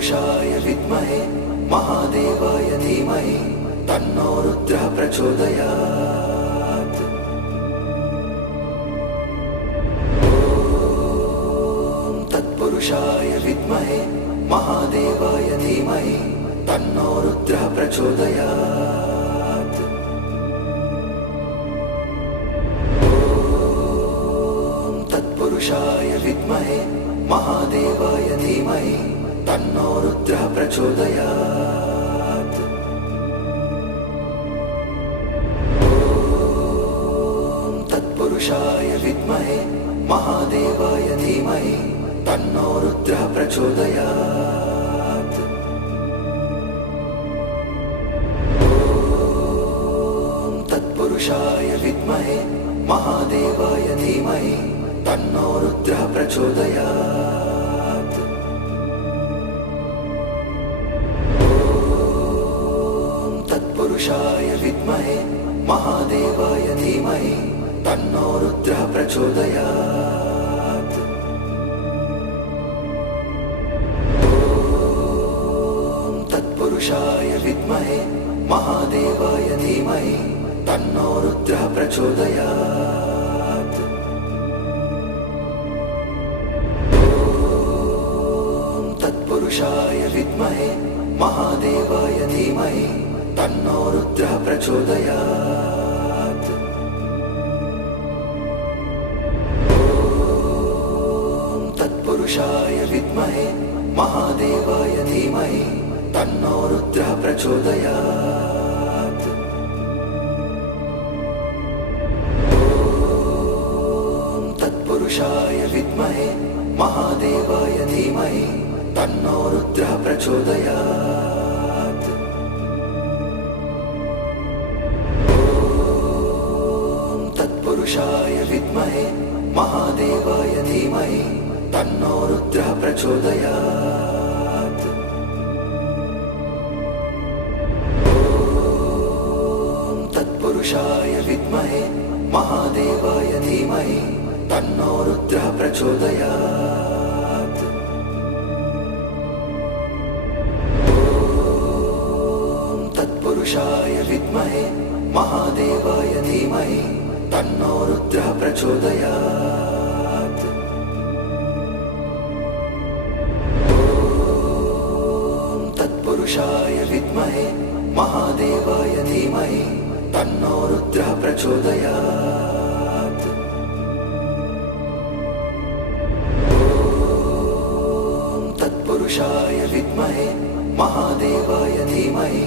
तत्पुरुषाय विद्महे महादेवाय धीमहि तन्नो रुद्रः प्रचोदयात्। ॐ तत्पुरुषाय विद्महे महादेवाय धीमहि तन्नो रुद्रः प्रचोदयात्। ॐ तत्पुरुषाय विद्महे महादेवाय धीमहि तन्नो रुद्रः प्रचोदयात्। ॐ तत्पुरुषाय विद्महे महादेवाय धीमहि तन्नो रुद्रः प्रचोदयात्। ॐ तत्पुरुषाय विद्महे महादेवाय धीमहि तन्नो रुद्रः प्रचोदयात्। ॐ तत्पुरुषाय विद्महे महादेवाय धीमहि तन्नो रुद्रः प्रचोदयात्। ॐ तत्पुरुषाय विद्महे महादेवाय धीमहि तन्नो रुद्रः प्रचोदयात्। ॐ तत्पुरुषाय विद्महे महादेवाय धीमहि तन्नो रुद्रः प्रचोदयात्। ॐ तत्पुरुषाय विद्महे महादेवाय धीमहि तन्नो रुद्रः प्रचोदयात्। ॐ तत्पुरुषाय विद्महे महादेवाय धीमहि तन्नो रुद्रः प्रचोदयात्। ॐ तत्पुरुषाय विद्महे महादेवाय धीमहि तन्नो रुद्रः प्रचोदयात्। ॐ तत्पुरुषाय विद्महे महादेवाय धीमहि तन्नो रुद्रः प्रचोदयात्। ॐ तत्पुरुषाय विद्महे महादेवाय धीमहि तन्नो रुद्रः प्रचोदयात्। ॐ तत्पुरुषाय विद्महे महादेवाय धीमहि तन्नो रुद्रः प्रचोदयात्। ॐ तत्पुरुषाय विद्महे महादेवाय धीमहि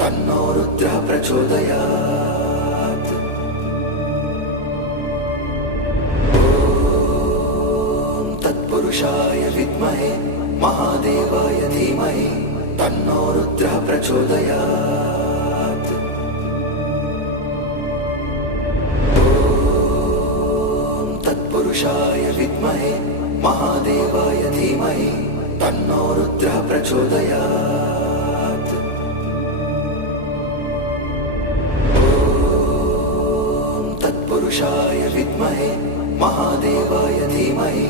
तन्नो रुद्रः प्रचोदयात्। ॐ तत्पुरुषाय विद्महे महादेवाय धीमहि तन्नो रुद्रः प्रचोदयात्। ॐ तत्पुरुषाय विद्महे महादेवाय धीमहि तन्नो रुद्रः प्रचोदयात्। ॐ तत्पुरुषाय विद्महे महादेवाय धीमहि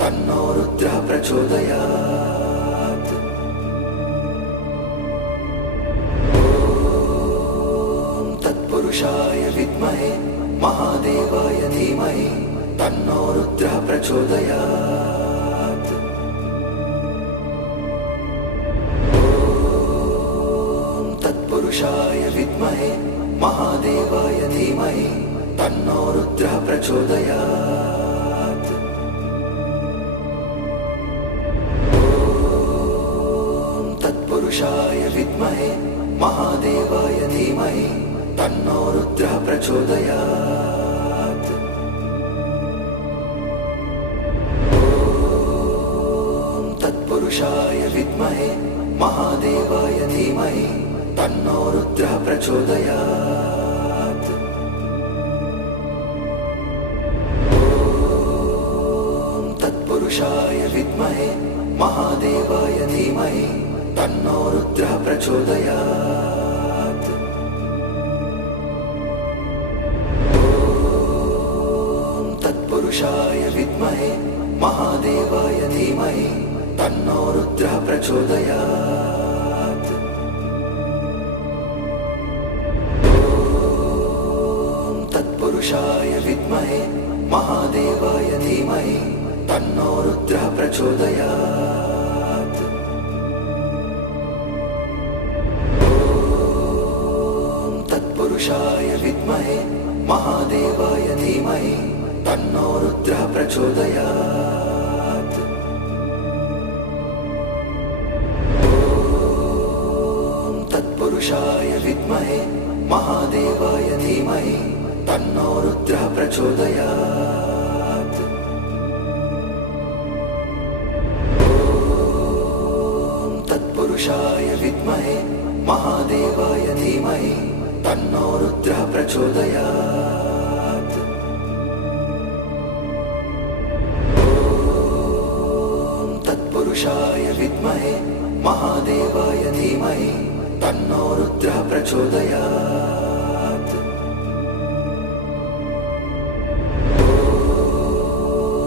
तन्नो रुद्रः प्रचोदयात्। ॐ तत्पुरुषाय विद्महे महादेवाय धीमहि तन्नो रुद्रः प्रचोदयात्। ॐ तत्पुरुषाय विद्महे महादेवाय धीमहि तन्नो रुद्रः प्रचोदयात्। ॐ तत्पुरुषाय विद्महे महादेवाय धीमहि तन्नो रुद्रः प्रचोदयात्। ॐ तत्पुरुषाय विद्महे महादेवाय धीमहि तन्नो रुद्रः प्रचोदयात्। ॐ तत्पुरुषाय विद्महे महादेवाय धीमहि तन्नो रुद्रः प्रचोदयात्। ॐ तत्पुरुषाय विद्महे महादेवाय धीमहि तन्नो रुद्रः प्रचोदयात्। ॐ तत्पुरुषाय विद्महे महादेवाय धीमहि तन्नो रुद्रः प्रचोदयात्। ॐ तत्पुरुषाय विद्महे महादेवाय धीमहि तन्नो रुद्रः प्रचोदयात्। ॐ तत्पुरुषाय विद्महे महादेवाय धीमहि तन्नो रुद्रः प्रचोदयात्। ॐ तत्पुरुषाय विद्महे महादेवाय धीमहि तन्नो रुद्रः प्रचोदयात्। ॐ तत्पुरुषाय विद्महे महादेवाय धीमहि तन्नो रुद्रः प्रचोदयात्।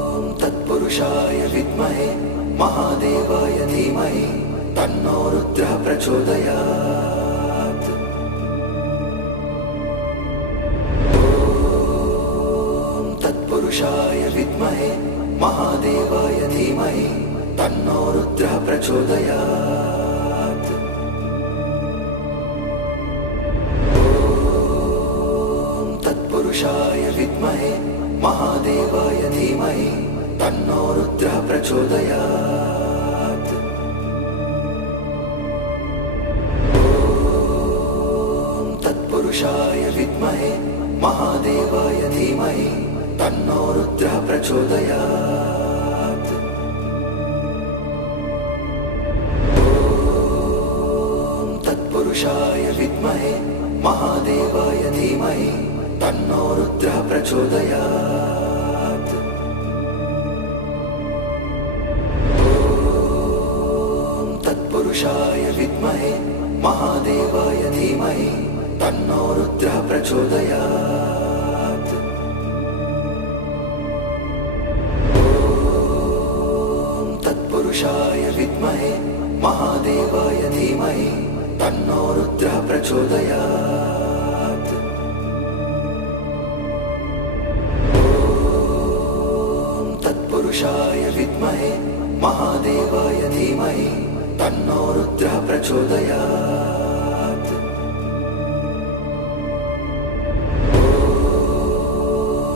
ॐ तत्पुरुषाय विद्महे महादेवाय धीमहि तन्नो रुद्रः प्रचोदयात्। ॐ तत्पुरुषाय विद्महे महादेवाय धीमहि तन्नो रुद्रः प्रचोदयात्। ॐ तत्पुरुषाय विद्महे महादेवाय धीमहि तन्नो रुद्रः प्रचोदयात्। ॐ तत्पुरुषाय विद्महे महादेवाय धीमहि तन्नो रुद्रः प्रचोदयात्। ॐ तत्पुरुषाय विद्महे महादेवाय धीमहि तन्नो रुद्रः प्रचोदयात्। ॐ तत्पुरुषाय विद्महे महादेवाय धीमहि तन्नो रुद्रः प्रचोदयात्। ॐ तत्पुरुषाय विद्महे महादेवाय धीमहि तन्नो रुद्रः प्रचोदयात्। ॐ तत्पुरुषाय विद्महे महादेवाय धीमहि तन्नो रुद्रः प्रचोदयात्।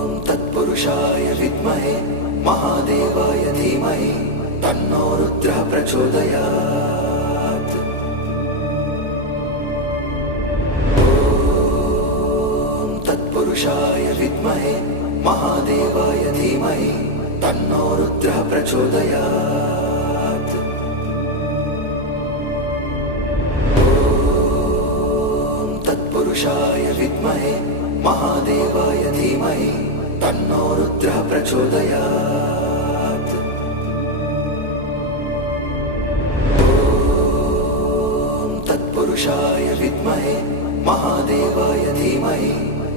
ॐ तत्पुरुषाय विद्महे महादेवाय धीमहि तन्नो रुद्रः प्रचोदयात्। ॐ तत्पुरुषाय विद्महे महादेवाय धीमहि तन्नो रुद्रः प्रचोदयात्। ॐ तत्पुरुषाय विद्महे महादेवाय धीमहि तन्नो रुद्रः प्रचोदयात्। ॐ तत्पुरुषाय विद्महे महादेवाय धीमहि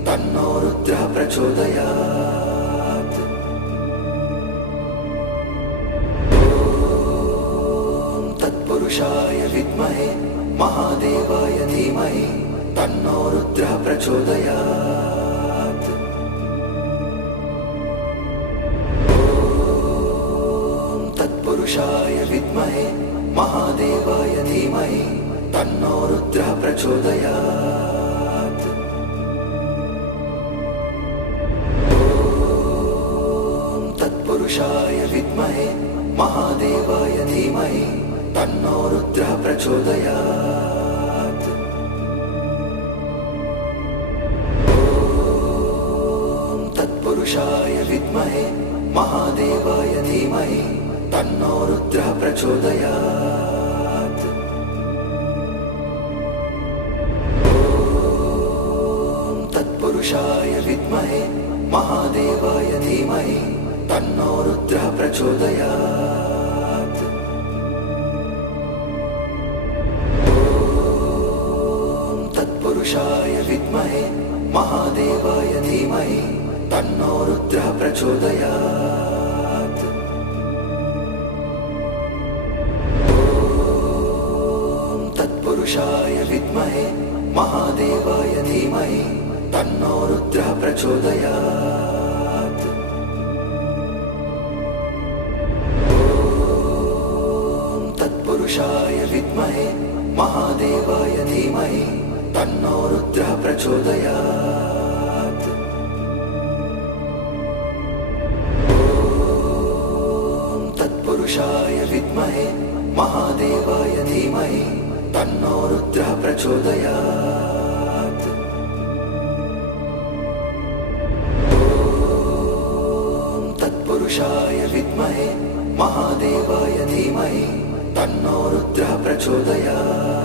तन्नो रुद्रः प्रचोदयात्। ॐ तत्पुरुषाय विद्महे महादेवाय धीमहि तन्नो रुद्रः प्रचोदयात्। ॐ तत्पुरुषाय विद्महे महादेवाय धीमहि तन्नो रुद्रः प्रचोदयात्। ॐ तत्पुरुषाय विद्महे महादेवाय धीमहि तन्नो रुद्रः प्रचोदयात्। ॐ तत्पुरुषाय विद्महे महादेवाय धीमहि तन्नो रुद्रः प्रचोदयात्। ॐ तत्पुरुषाय विद्महे महादेवाय धीमहि तन्नो रुद्रः प्रचोदयात्। ॐ तत्पुरुषाय विद्महे महादेवाय धीमहि तन्नो रुद्रः प्रचोदयात्। तत्पुरुषाय विद्महे महादेवाय धीमहि तन्नो रुद्रः प्रचोदयात्। ॐ तत्पुरुषाय विद्महे महादेवाय धीमहि तन्नो रुद्रः प्रचोदयात्। ॐ तत्पुरुषाय विद्महे महादेवाय धीमहि तन्नो रुद्रः प्रचोदयात्। ॐ तत्पुरुषाय विद्महे महादेवाय धीमहि तन्नो रुद्रः प्रचोदयात्।